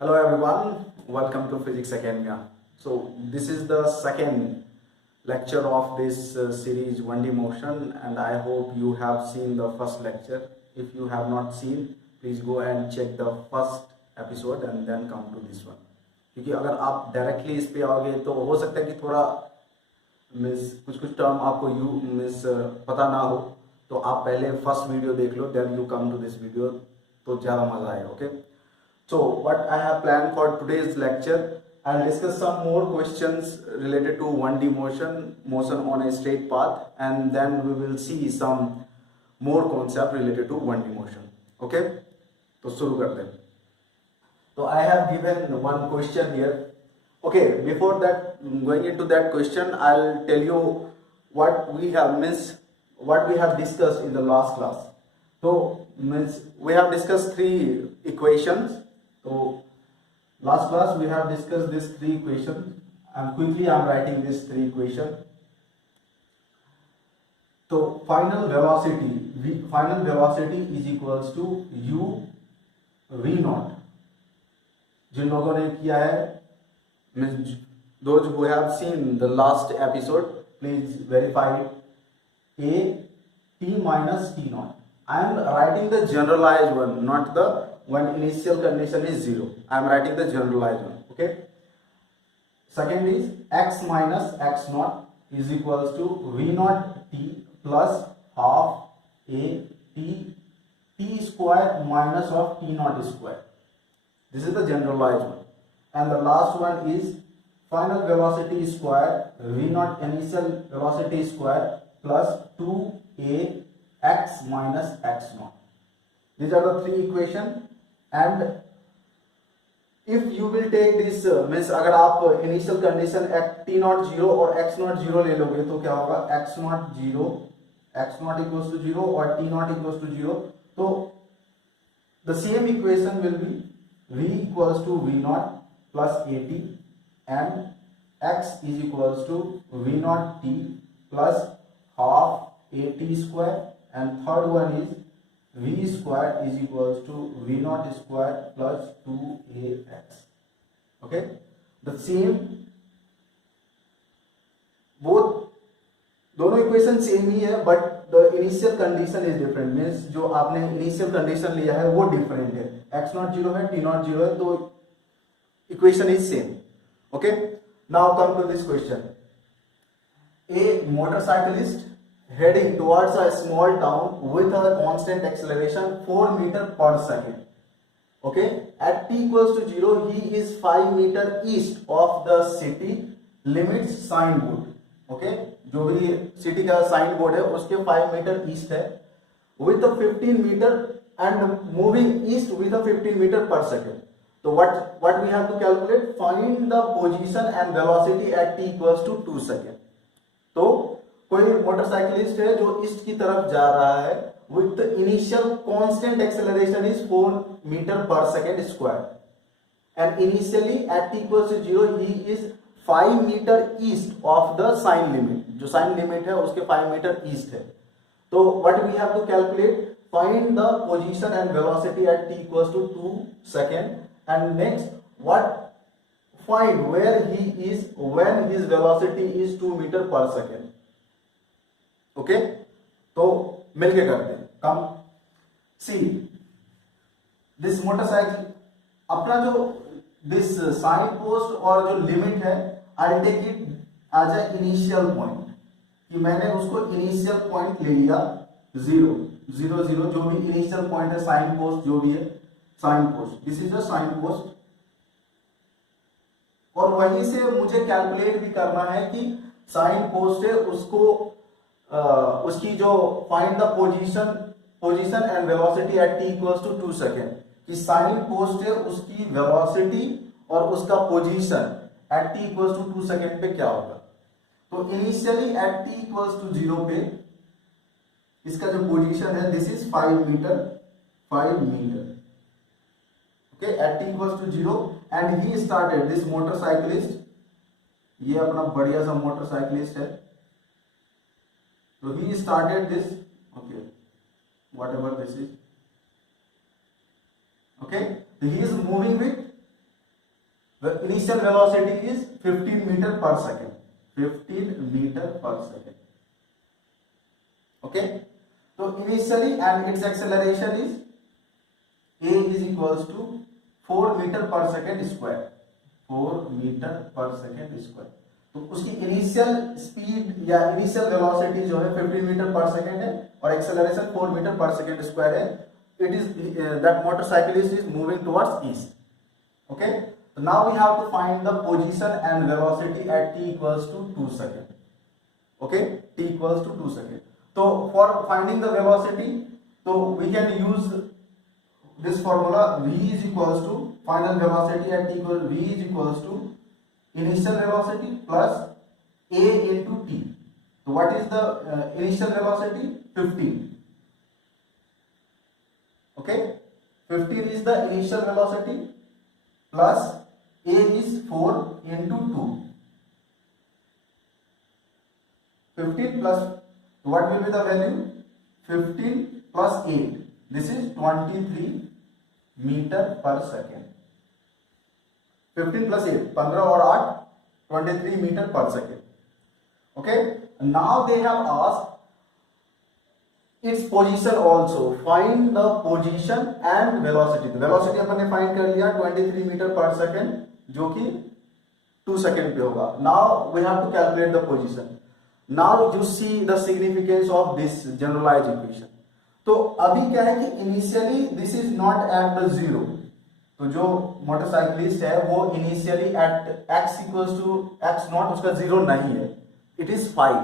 Hello everyone, welcome to Physics Academia. So this is the second lecture of this series 1D motion, and I hope you have seen the first lecture. If you have not seen, please go and check the first episode and then come to this one. क्योंकि अगर आप directly इस पे आओगे तो हो सकता है कि थोड़ा मीन्स कुछ टर्म आपको मीन्स पता ना हो, तो आप पहले फर्स्ट वीडियो देख लो, then you come to this video, तो ज़्यादा मज़ा आएगा. Okay. So what I have planned for today's lecture, I'll discuss some more questions related to 1D motion on a straight path, and then we will see some more concept related to 1D motion. Okay, तो शुरू करते हैं. So I have given one question here. Okay, before that, going into that question, I'll tell you what we have discussed in the last class. So we have discussed three equations. So last class we have discussed these three equations, and quickly I am writing these three equations. So final velocity is equals to u v naught. जिन लोगों ने किया है, those who have seen the last episode, please verify it. A t minus t naught. I am writing the generalized one, not the when initial condition is 0. I am writing the generalized one. Okay. Second is x minus x naught is equals to v naught t plus half a t square minus of t naught square. This is the generalized one. And the last one is final velocity square v naught initial velocity square plus 2a x minus x naught. These are the three equations. And if you will take this means अगर आप initial condition t not 0 और x not 0 ले लोगे तो क्या होगा, x not 0 और t not equals to 0. तो the same equation will be v equals to v naught plus at and x is equals to v naught t plus half at square, and third one is v square is equals to v naught square plus 2ax. Okay, the same, दोनों equation same ही है, but the initial condition is different. Means जो आपने initial condition लिया है वो different है. x not 0 है, t not 0 है, तो equation is same. Okay, now come to this question. A motorcyclist heading towards a small town with a constant acceleration 4 meter per second. Okay, at t equals to 0 he is 5 meter east of the city limits signboard. Okay, जो भी city का sign board है उसके 5 metre east है with a 15 meter and moving east with a 15 meter per second. So what we have to calculate, find the position and velocity at t equals to 2 second. तो कोई motorcyclist है जो east की तरफ जा रहा है with initial constant acceleration is 4 metre per second square and initially at t equals to 0 he is 5 metre east of the sign limit. जो साइन लिमिट है उसके 5 मीटर ईस्ट है. तो what we have to calculate, find the position and velocity at t equals to 2 second, and next what find where he is when his velocity is 2 metre per second. Okay, तो मिलके करते हैं. कम see this motorcycle, अपना जो this sign post और जो limit है, I take it as a initial point, कि मैंने उसको इनिशियल पॉइंट ले लिया 0 0 0, जो भी इनिशियल पॉइंट है साइन पोस्ट, जो भी है sign post, this is a sign post. और वहीं से मुझे कैलकुलेट भी करना है कि साइन पोस्ट है उसको उसकी जो find the position and velocity at t equals to 2 second, कि साइन पोस्ट है उसकी वेलोसिटी और उसका position at t equals to 2 second पे क्या होगा. तो initially at t equals to 0 पे इसका जो पोजीशन है this is 5 metre. Okay, at t equals to 0 and he started this motorcyclist, ये अपना बढ़िया सा मोटरसाइकिलिस्ट है. So he started this, okay, whatever this is. Okay, so he is moving with The initial velocity is 15 meter per second. 15 meter per second. Okay. So initially, and its acceleration is a is equals to 4 meter per second square. 4 meter per second square. तो उसकी initial speed या initial velocity जो है 15 metre per second है और acceleration 4 metre per second square है. It is that motorcyclist is moving towards east. Okay. So now we have to find the position and velocity at t equals to 2 seconds. Okay, t equals to 2 seconds. So for finding the velocity, so we can use this formula. V is equals to final velocity at t equals V is equals to initial velocity plus a into t. So what is the initial velocity? 15. Okay, 15 is the initial velocity plus a is 4 into 2. 15 plus what will be the value? 15 plus 8. This is 23 meter per second. 15 plus 8, 15 और 8, 23 meter per second. Okay. Now they have asked its position also. Find the position and velocity. The velocity अपन ने find कर लिया 23 meter per second, जो कि 2 second पे होगा. Now we have to calculate the position. Now you see the significance of this generalized equation. तो अभी क्या है कि initially this is not at the zero. तो जो मोटरसाइकिलिस्ट है वो initially at x equals to x naught उसका जीरो नहीं है, इट इज 5.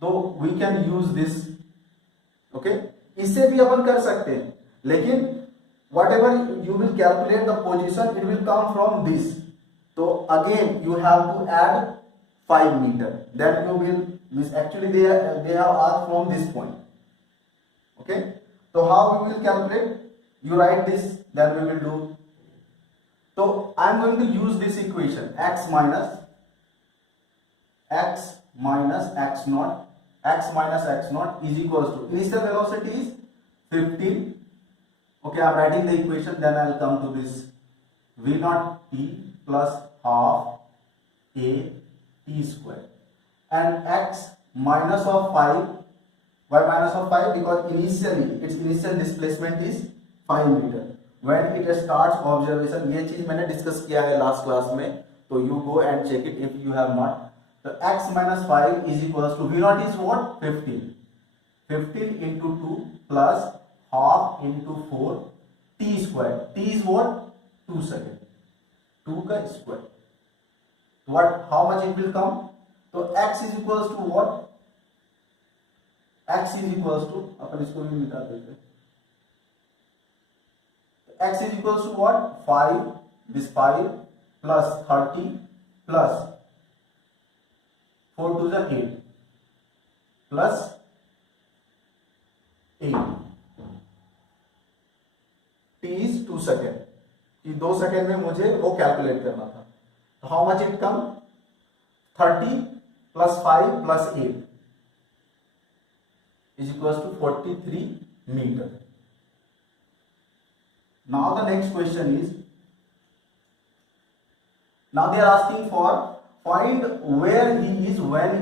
तो we can use this. Okay, इससे भी अपन कर सकते हैं, लेकिन whatever you will calculate the position it will come from this. तो again you have to add 5 meter. Then you will actually they have asked from this point. Okay, so how we will calculate? You write this, then we will do. So I am going to use this equation x minus x naught. X minus x naught is equals to initial velocity is 15. Okay, I am writing the equation, then I will come to this v naught t plus half a t square, and x minus of 5. Why minus of 5? Because initially its initial displacement is 5 meter. When it starts observation, ये चीज मैंने discuss किया है last class में, तो you go and check it if you have not. So x minus 5 is equals to v naught is what? 15. 15 into 2 plus half into 4 t square. T is what? 2 second. 2 का square. What? How much it will come? So x is equals to what? X is equals to, अपन इसको भी मिटा देते हैं. X is equals to what? 5. This 5 plus 30 plus 4 to the 8 plus 8. T is 2 second. कि 2 second में मुझे वो calculate करना था. तो how much it come? 30 plus 5 plus 8 is equals to 43 meter. Now the next question is, now they are asking for find where he is when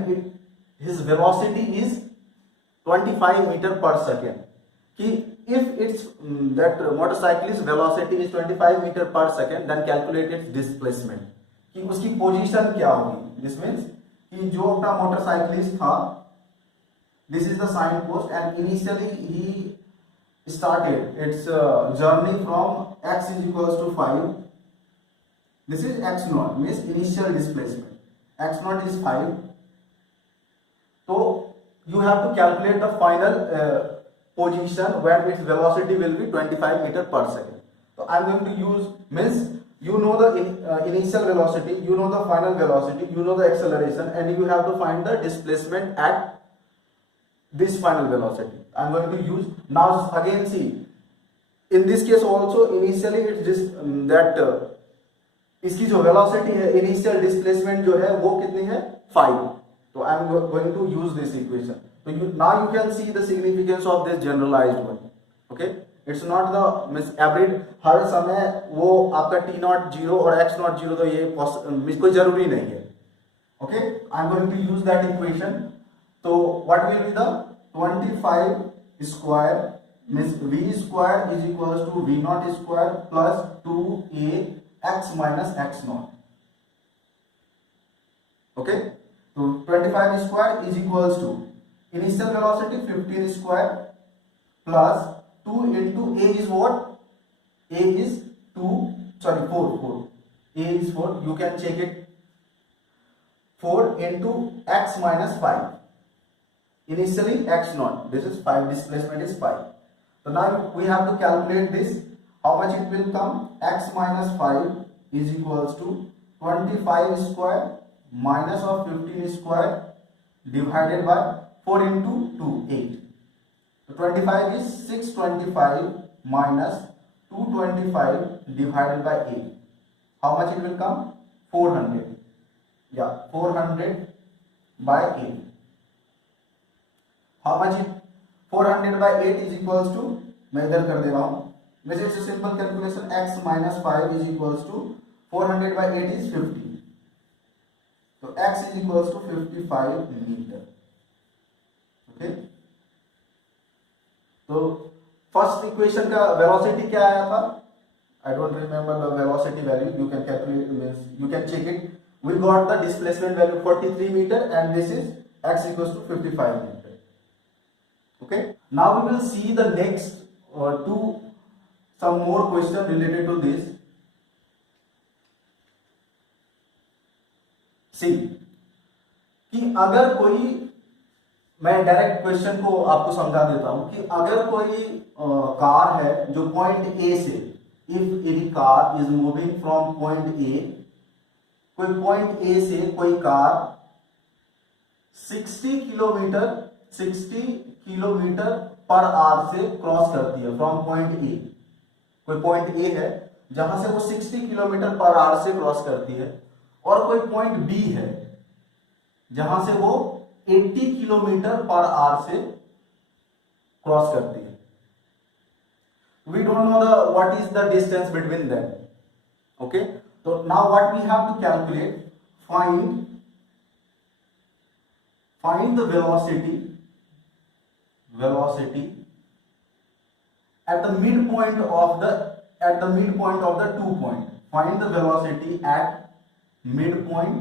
his velocity is 25 meter per second. कि if it's that motorcyclist velocity is 25 meter per second, then calculate its displacement. कि उसकी position क्या होगी. This means कि जो अपना motorcyclist था, this is the signpost and initially he started its journey from x is equals to 5. This is x naught, means initial displacement. X naught is 5. So you have to calculate the final position when its velocity will be 25 meter per second. So I am going to use, means you know the initial velocity, you know the final velocity, you know the acceleration, and you have to find the displacement at this final velocity. I am going to use, now again see, in this case also initially it's just that इसकी जो velocity है, initial displacement जो है वो कितनी है? 5. तो I am going to use this equation. So now you can see the significance of this generalized one. Okay, it's not the means average हर समय वो आपका टी नॉट जीरो और एक्स नॉट जीरो, तो ये कोई जरूरी नहीं है। Okay, I am going to use that equation. तो what will be the 25 square means v square is equals to v naught square plus 2a x minus x naught. Okay, तो 25 square is equals to initial velocity 15 square plus 2 into a is what? A is 4. A is 4. You can check it. 4 into x minus 5. Initially x naught. This is 5. Displacement is 5. So now we have to calculate this. How much it will come? X minus 5 is equals to 25 square minus of 15 square divided by 4 into 2, 8. So 25 is 625 minus 225 divided by 8. How much it will come? 400. Yeah, 400 by 8. How much it? 400 by 8 is equals to, मैं इधर कर दे रहा हूँ, वैसे it's simple calculation, x minus 5 is equals to 400 by 8 is 50. तो x is equals to 55 metre. Okay, तो first equation का velocity क्या आया था? I don't remember the velocity value, you can calculate, means you can check it. We got the displacement value 43 metre and this is x equals to 55 metre. Okay, now we will see the next two some more question related to this. See कि अगर कोई, मैं direct question को आपको समझा देता हूं कि अगर कोई कार है जो पॉइंट ए से, if any car is moving from point A, कोई पॉइंट ए से कोई कार 60 किलोमीटर पर आवर से क्रॉस करती है फ्रॉम पॉइंट ए। कोई पॉइंट ए है जहां से वो 60 किलोमीटर पर आवर से क्रॉस करती है, और कोई पॉइंट बी है जहां से वो 80 किलोमीटर पर आवर से क्रॉस करती है। We don't know the what is the distance between them. Okay, तो now what we have to calculate, find the velocity at the midpoint of the 2 point. Find the velocity at midpoint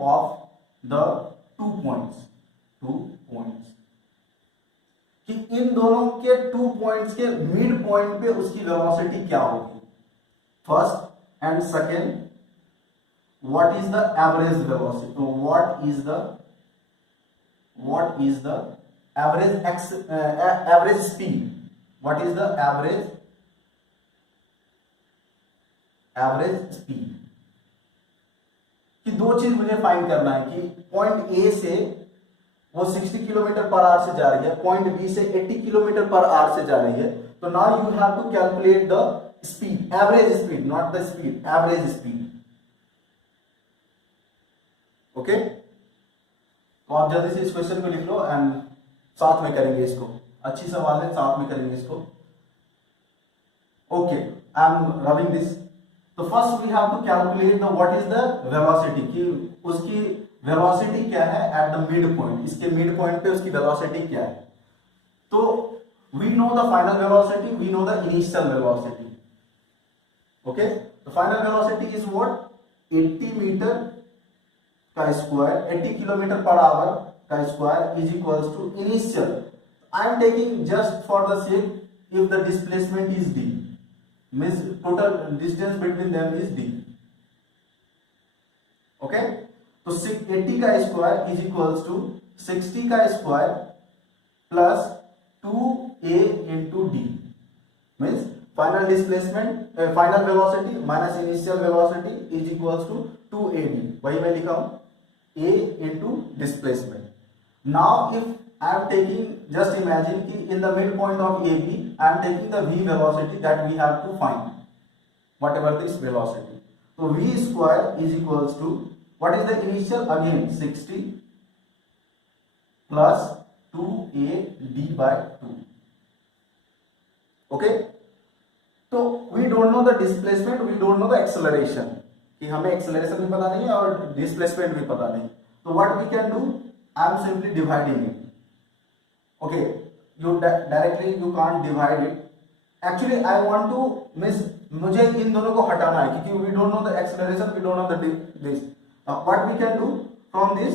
of the 2 points, कि इन दोनों के 2 points के mid point पे उसकी velocity क्या होगी। First and second, what is the average velocity, what is the average speed, what is the average speed, कि दो चीज मुझे फाइंड करना है कि पॉइंट ए से वो 60 किलोमीटर पर आवर से जा रही है, पॉइंट बी से 80 किलोमीटर पर आवर से जा रही है। तो now you have to calculate the speed, average speed, not the speed, average speed. Okay, तो आप जल्दी से इस क्वेश्चन को लिख लो एंड साथ में करेंगे इसको। अच्छी सवाल है, साथ में करेंगे इसको। Okay, I am rubbing this. तो first we have to calculate the what is the velocity, कि उसकी वेलोसिटी क्या है एट द मिड पॉइंट, इसके मिड पॉइंट पे उसकी वेलोसिटी क्या है। तो we know the final velocity, we know the initial velocity. Okay, the final velocity is what, 80 metre का स्क्वायर, 80 किलोमीटर पर आवर का square is equals to initial, I am taking just for the sake if the displacement is D, means total distance between them is D. Okay, तो 80 का square is equals to 60 का square plus 2a into D, means final displacement, final velocity minus initial velocity is equals to 2ab, वही मैं लिखा हूं, a into displacement. Now if I am taking, just imagine कि in the midpoint of AB I am taking the v velocity that we have to find, whatever this velocity. So v square is equals to, what is the initial, again 60 plus 2AD/2। Okay, तो we don't know the displacement, we don't know the acceleration, कि हमें acceleration भी पता नहीं है और displacement भी पता नहीं। तो what we can do, I am simply dividing it. Okay, you directly you can't divide it. Actually I want to miss, मुझे इन दोनों को हटाना है क्योंकि we don't know the acceleration, we don't know the this. What we can do, from this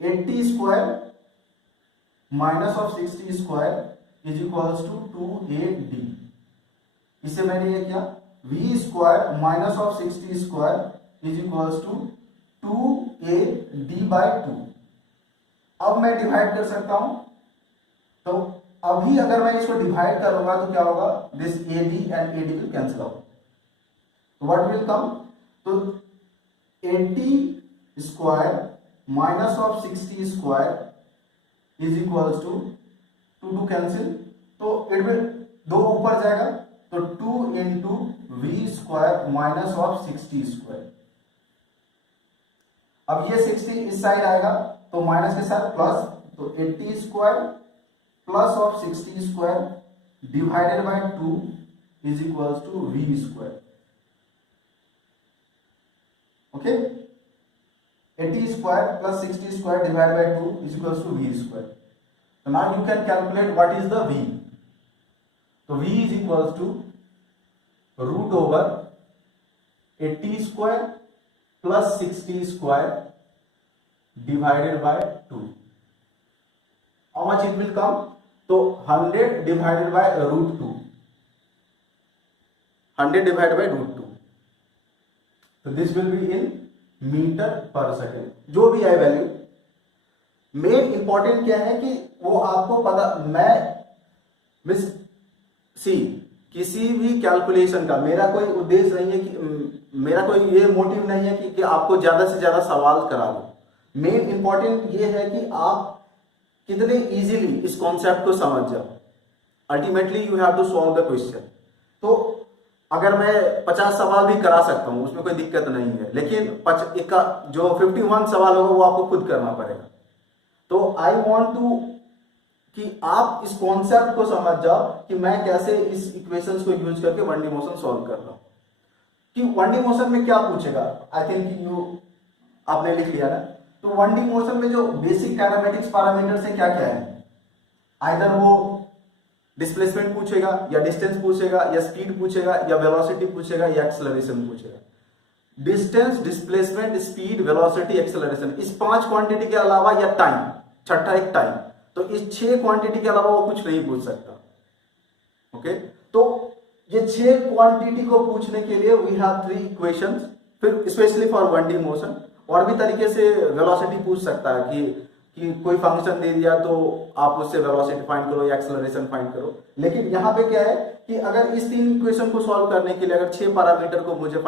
80 square minus of 60 square is equals to 2AD। इसे मैंने ये किया, v square minus of 60 square is equals to 2AD/2। अब मैं divide कर सकता हूं, तो अभी अगर मैं इसको डिवाइड करूंगा तो क्या होगा, this AD and AD will cancel out. तो व्हाट विल कम, तो 80 square minus of 60 square is equals to 2 cancel, तो इट विल, 2 ऊपर जाएगा तो 2 into V square minus of 60 square. अब ये 60 इस साइड आएगा तो माइनस के साथ प्लस, तो 80 square plus of 60 square divided by 2 is equals to V square. Okay, 80 square plus 60 square divided by 2 is equals to V square. So now you can calculate what is the v. So v is equals to root over 80 square plus 60 square divided by 2. How much it will come? So 100 divided by root 2. 100 divided by root 2. So this will be in meter per second. जो भी है value, main important क्या है कि वो आपको पता, मैं मिस सी किसी भी कैलकुलेशन का मेरा कोई उद्देश्य नहीं है कि मेरा कोई ये मोटिव नहीं है कि आपको ज्यादा से ज्यादा सवाल करा दो। मेन इंपॉर्टेंट ये है कि आप कितने इजीली इस कॉन्सेप्ट को समझ जाओ। Ultimately you have to solve the question. तो अगर मैं 50 सवाल भी करा सकता हूं, उसमें कोई दिक्कत नहीं है, लेकिन जो 51 सवाल होगा वो आपको खुद करना पड़ेगा। तो आई वॉन्ट टू कि आप इस कॉन्सेप्ट को समझ जाओ कि मैं कैसे इस इक्वेशंस को यूज करके 1D मोशन सॉल्व कर रहा हूं। कि 1D मोशन में क्या पूछेगा, आई थिंक यू आपने लिख लिया ना। तो 1D मोशन में जो बेसिक काइनेमेटिक्स पैरामीटर्स है क्या क्या है, आइदर वो डिस्प्लेसमेंट पूछेगा या डिस्टेंस पूछेगा या स्पीड पूछेगा या वेलोसिटी पूछेगा या एक्सेलरेशन पूछेगा। Distance, displacement, speed, velocity, acceleration, इस 5 क्वांटिटी के अलावा या टाइम, छठा एक टाइम, तो इस 6 क्वांटिटी के अलावा वो कुछ नहीं पूछ सकता। ओके, तो ये 6 क्वांटिटी को पूछने के लिए वी हैव 3 इक्वेशंस। फिर स्पेशली फॉर 1D मोशन और भी तरीके से वेलोसिटी पूछ सकता है कि कोई फंक्शन दे दिया तो आप उससे वेलोसिटी फाइंड करो या एक्सेलरेशन फाइंड करो। लेकिन यहाँ पे क्या है कि अगर इस 3 इक्वेशन को सॉल्व करने के लिए अगर 6 पैरामीटर को मुझे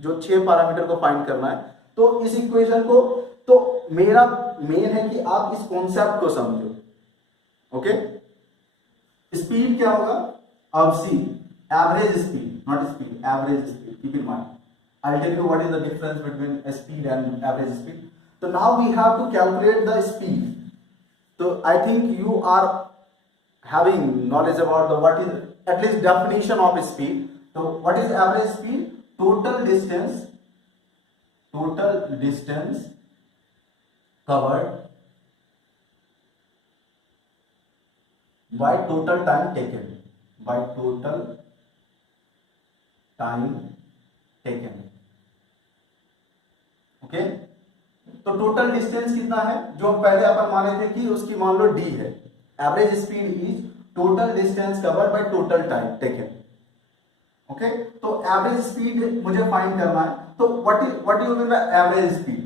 जो 6 पैरामीटर को फाइंड करना है, तो इस इक्वेशन को, तो मेरा मेन है कि आप इस कॉन्सेप्ट को समझो। ओके, स्पीड क्या होगा, अब see average speed, not speed, average speed, keep in mind. I'll tell you what is the difference between speed and average speed. So now we have to calculate the speed. So I think you are having knowledge about the what is at least definition of speed. So what is average speed? Total distance covered by total time taken. By total time taken. Okay, तो total distance कितना है, जो पहले अपन माने थे कि उसकी मान लो d है। Average speed is total distance covered by total time taken. Okay, तो एवरेज स्पीड मुझे फाइंड करना है। तो what you mean by average speed?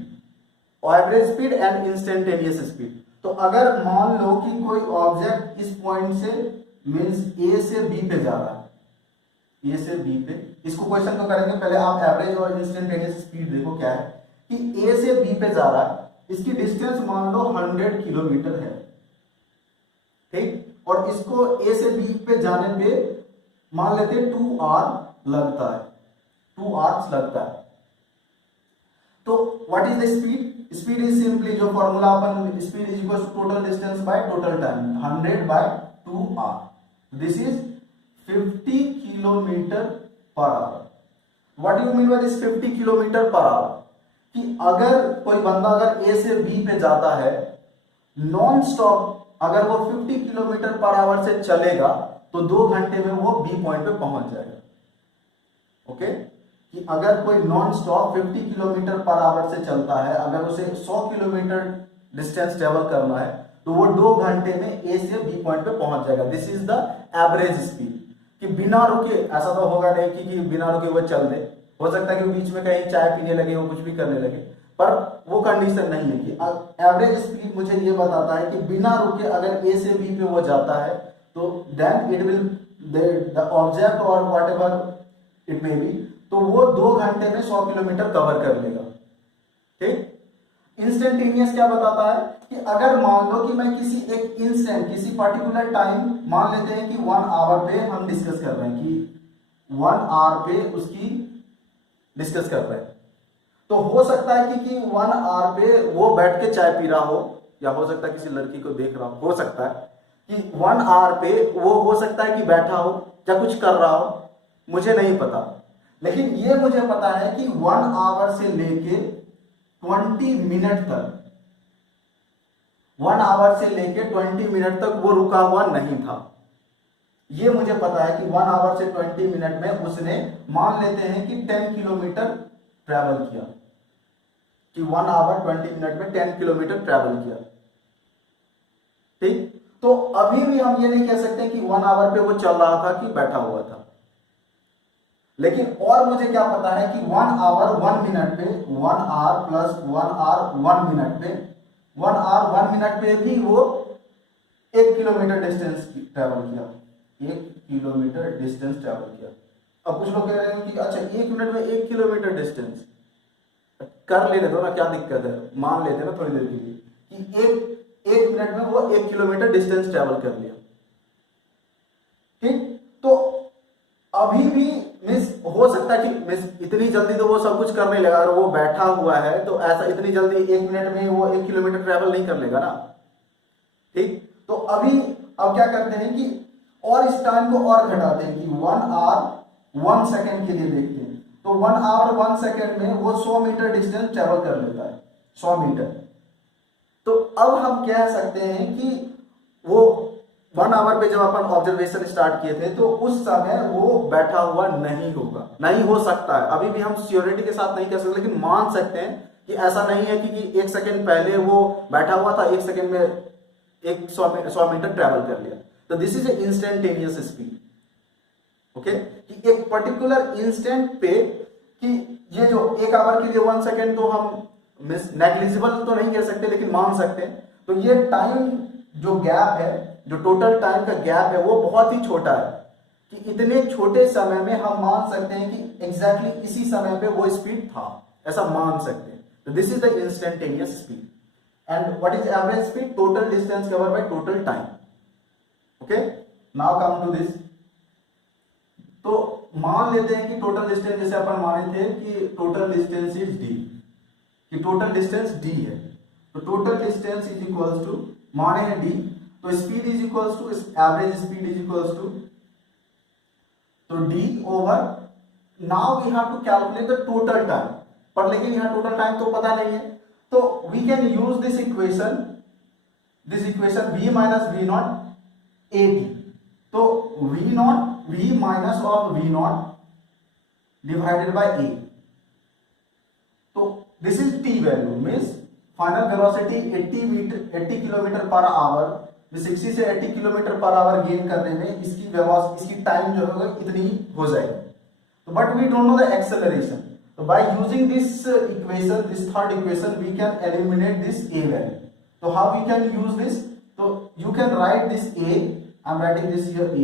Average speed and instantaneous speed. तो अगर मान लो कि कोई ऑब्जेक्ट इस पॉइंट से मींस ए से बी पे जा रहा है, ए से बी पे, इसको क्वेश्चन को करेंगे, पहले आप एवरेज और इंस्टेंटेनियस स्पीड देखो क्या है कि ए से बी पे जा रहा है, इसकी डिस्टेंस मान लो 100 किलोमीटर है, ठीक, और इसको ए से बी पे जाने पे मान लेते 2 आवर लगता है, 2 आवर्स लगता है। तो what is the speed? Speed is simply जो फॉर्मूला अपन speed is equal to total distance by total time 100 by 2r. This is 50 kilometre per hour. What do you mean by this 50 kilometre per hour? कि अगर कोई बंदा अगर ए से B पे जाता है नॉन स्टॉप, अगर वो 50 किलोमीटर पर आवर से चलेगा तो 2 घंटे में वो बी पॉइंट पे पहुंच जाएगा. ओके कि अगर कोई non stop 50 kilometre per our से चलता है, अगर उसे 100 किलोमीटर डिस्टेंस ट्रेवल करना है तो वो 2 घंटे में ए से बी पॉइंट पे पहुंच जाएगा. This is the average speed. कि बिना रुके, ऐसा तो होगा नहीं कि बिना रुके वो चल दे. हो सकता है कि बीच में कहीं चाय पीने लगे वो कुछ भी करने लगे, पर वो कंडीशन नहीं है. कि एवरेज स्पीड मुझे ये बताता है कि बिना रुके अगर ए से बी पे वो जाता है तो then it will the object और whatever it may be, तो वो 2 घंटे में 100 किलोमीटर कवर कर लेगा. ठीक. इंस्टेंटेनियस क्या बताता है कि अगर मान लो कि मैं किसी एक इंस्टेंट, किसी पर्टिकुलर टाइम, मान लेते हैं कि 1 आवर पे हम डिस्कस कर रहे हैं, कि 1 आवर पे उसकी डिस्कस कर रहे हैं, तो हो सकता है कि 1 आवर पे वो बैठ के चाय पी रहा हो, या हो सकता है किसी लड़की को देख रहा हो सकता है कि 1 आवर पे वो हो सकता है कि बैठा हो या कुछ कर रहा हो, मुझे नहीं पता. लेकिन ये मुझे पता है कि 1 आवर से लेके 20 मिनट तक, 1 आवर से लेके 20 मिनट तक वो रुका हुआ नहीं था. ये मुझे पता है कि 1 आवर से 20 मिनट में उसने, मान लेते हैं कि 10 किलोमीटर ट्रैवल किया, कि 1 आवर 20 मिनट में 10 किलोमीटर ट्रैवल किया. ठीक. तो अभी भी हम ये नहीं कह सकते कि 1 आवर पे वो चल रहा था कि बैठा हुआ था. लेकिन और मुझे क्या पता है कि 1 आवर 1 मिनट पे, 1 आवर प्लस 1 आवर 1 मिनट पे, 1 आवर 1 मिनट पे भी वो 1 किलोमीटर डिस्टेंस ट्रैवल किया. 1 किलोमीटर डिस्टेंस ट्रैवल किया. अब कुछ लोग कह रहे हैं कि अच्छा 1 मिनट में 1 किलोमीटर डिस्टेंस कर लेने दो ना, क्या दिक्कत है, मान लेते ना थोड़ी देर के लिए कि एक मिनट में वो 1 किलोमीटर डिस्टेंस ट्रैवल कर लिया. ठीक. तो अभी भी मिस हो सकता है कि मिस इतनी जल्दी तो वो सब कुछ करने लगा, अगर वो बैठा हुआ है तो ऐसा इतनी जल्दी 1 मिनट में वो 1 किलोमीटर ट्रैवल नहीं कर लेगा ना. ठीक. तो अभी अब क्या करते हैं कि और इस टाइम को और घटाते हैं कि 1 आवर 1 सेकेंड के लिए देखते हैं. तो 1 आवर 1 सेकेंड में वो 100 मीटर डिस्टेंस ट्रेवल कर लेता है, 100 मीटर. तो अब हम कह सकते हैं कि वो 1 आवर पे जब अपन ऑब्जर्वेशन स्टार्ट किए थे तो उस समय वो बैठा हुआ नहीं होगा, नहीं हो सकता है. अभी भी हम श्योरिटी के साथ नहीं कह सकते, लेकिन मान सकते हैं कि ऐसा नहीं है कि 1 सेकेंड पहले वो बैठा हुआ था, 1 सेकेंड में 100 मीटर ट्रैवल कर लिया. तो this is a instantaneous speed. Okay. कि एक पर्टिकुलर इंस्टेंट पे, कि ये जो 1 आवर के लिए 1 सेकेंड तो हम नेग्लिजिबल तो नहीं कह सकते, लेकिन मान सकते हैं. तो ये टाइम जो गैप है, जो टोटल टाइम का गैप है, वो बहुत ही छोटा है. कि इतने छोटे समय में हम मान सकते हैं कि एग्जैक्टली इसी समय पे वो स्पीड था, ऐसा मान सकते हैं. तो this is the instantaneous speed. And what is average speed? Total distance cover by total time. Okay. Now come to this. तो मान लेते हैं कि टोटल डिस्टेंस, जैसे अपन माने थे कि टोटल डिस्टेंस इज डी, कि टोटल डिस्टेंस डी है. तो total distance is equals to, माने हैं डी, तो speed is equals to, average speed is equals to, तो D over, now we have to calculate the total time. पर लेकिन यहां टोटल टाइम तो पता नहीं है, तो we can use this equation v minus v naught a t. तो v naught, v minus of v naught divided by a. तो this is t value, means final velocity 80 kilometre per hour. 60 से 80 kilometre per our gain करने में इसकी time जो है इतनी हो जाएगी. तो but we don't know the acceleration. तो by using this equation, this third equation, we can eliminate this a value. तो how we can use this? तो you can write this a, I am writing this here a,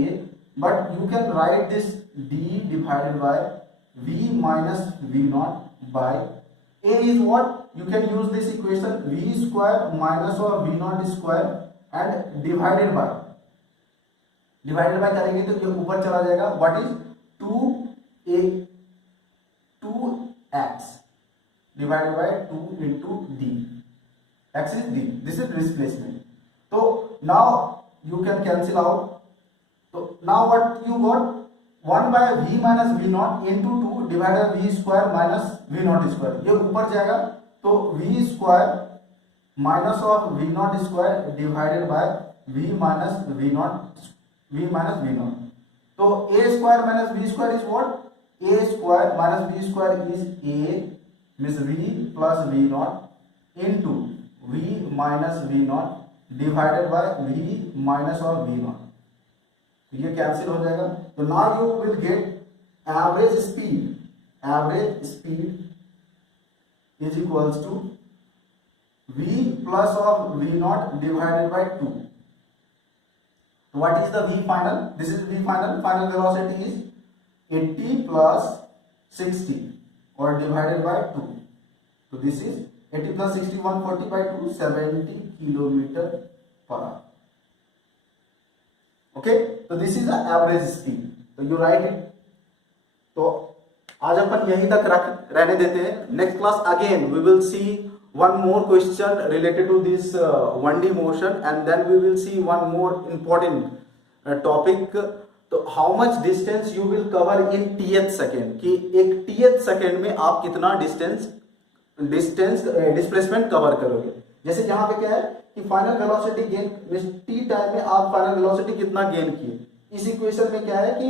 but you can write this d divided by v minus v naught by a is what? You can use this equation v square minus or v naught square and divided by करेंगे तो ये ऊपर चला जाएगा. what is 2x divided by 2 into d. x is d, this is displacement. So now you can cancel out. So now what you got, 1 by v minus v naught into 2 divided v square minus v naught square. ये ऊपर जाएगा तो v square minus of v naught square divided by v minus v naught, v minus v naught. तो a square minus b square is what? A square minus b square is a, means v plus v naught into v minus v naught divided by v minus of v naught. तो ये cancel हो जाएगा. तो now you will get average speed is equals to v plus of v naught divided by 2. What is the v final? This is v final. Final velocity is 80 plus 60 or divided by 2. So this is 80 plus 60, 140 by 2, 70 kilometer per hour. Okay, so this is the average speed. So you write it. तो आज अपन यहीं तक रहने देते हैं. Next class again we will see one more question related to this 1D motion, and then we will see one more important topic. तो how much distance you will cover in tth second, कि एक tth second में आप कितना displacement cover करोगे. जैसे यहाँ पे क्या है कि final velocity gain T time में आप फाइनल वेलोसिटी कितना गेन किए. इस इक्वेशन में क्या है कि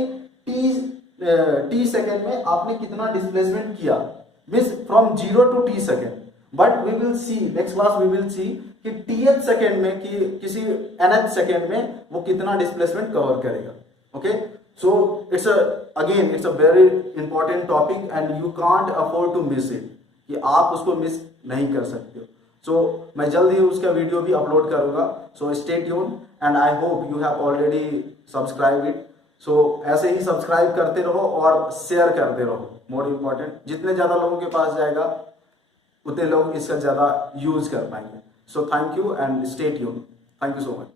टी सेकेंड में आपने कितना डिस्प्लेसमेंट किया, means from 0 to t second. But we will see next class, we will see कि टीएथ सेकेंड में कि किसी nth सेकेंड में वो कितना डिस्प्लेसमेंट कवर करेगा. Okay, so it's again it's a very important topic and you can't afford to miss it, कि आप उसको मिस नहीं कर सकते हो. सो मैं जल्द ही उसका वीडियो भी अपलोड करूंगा. So stay tune and I hope you have already subscribe it. So ऐसे ही सब्सक्राइब करते रहो और शेयर करते रहो. मोर इम्पॉर्टेंट, जितने ज्यादा लोगों के पास जाएगा उतने लोग इसका ज्यादा यूज कर पाएंगे. So thank you and stay tune. Thank you so much.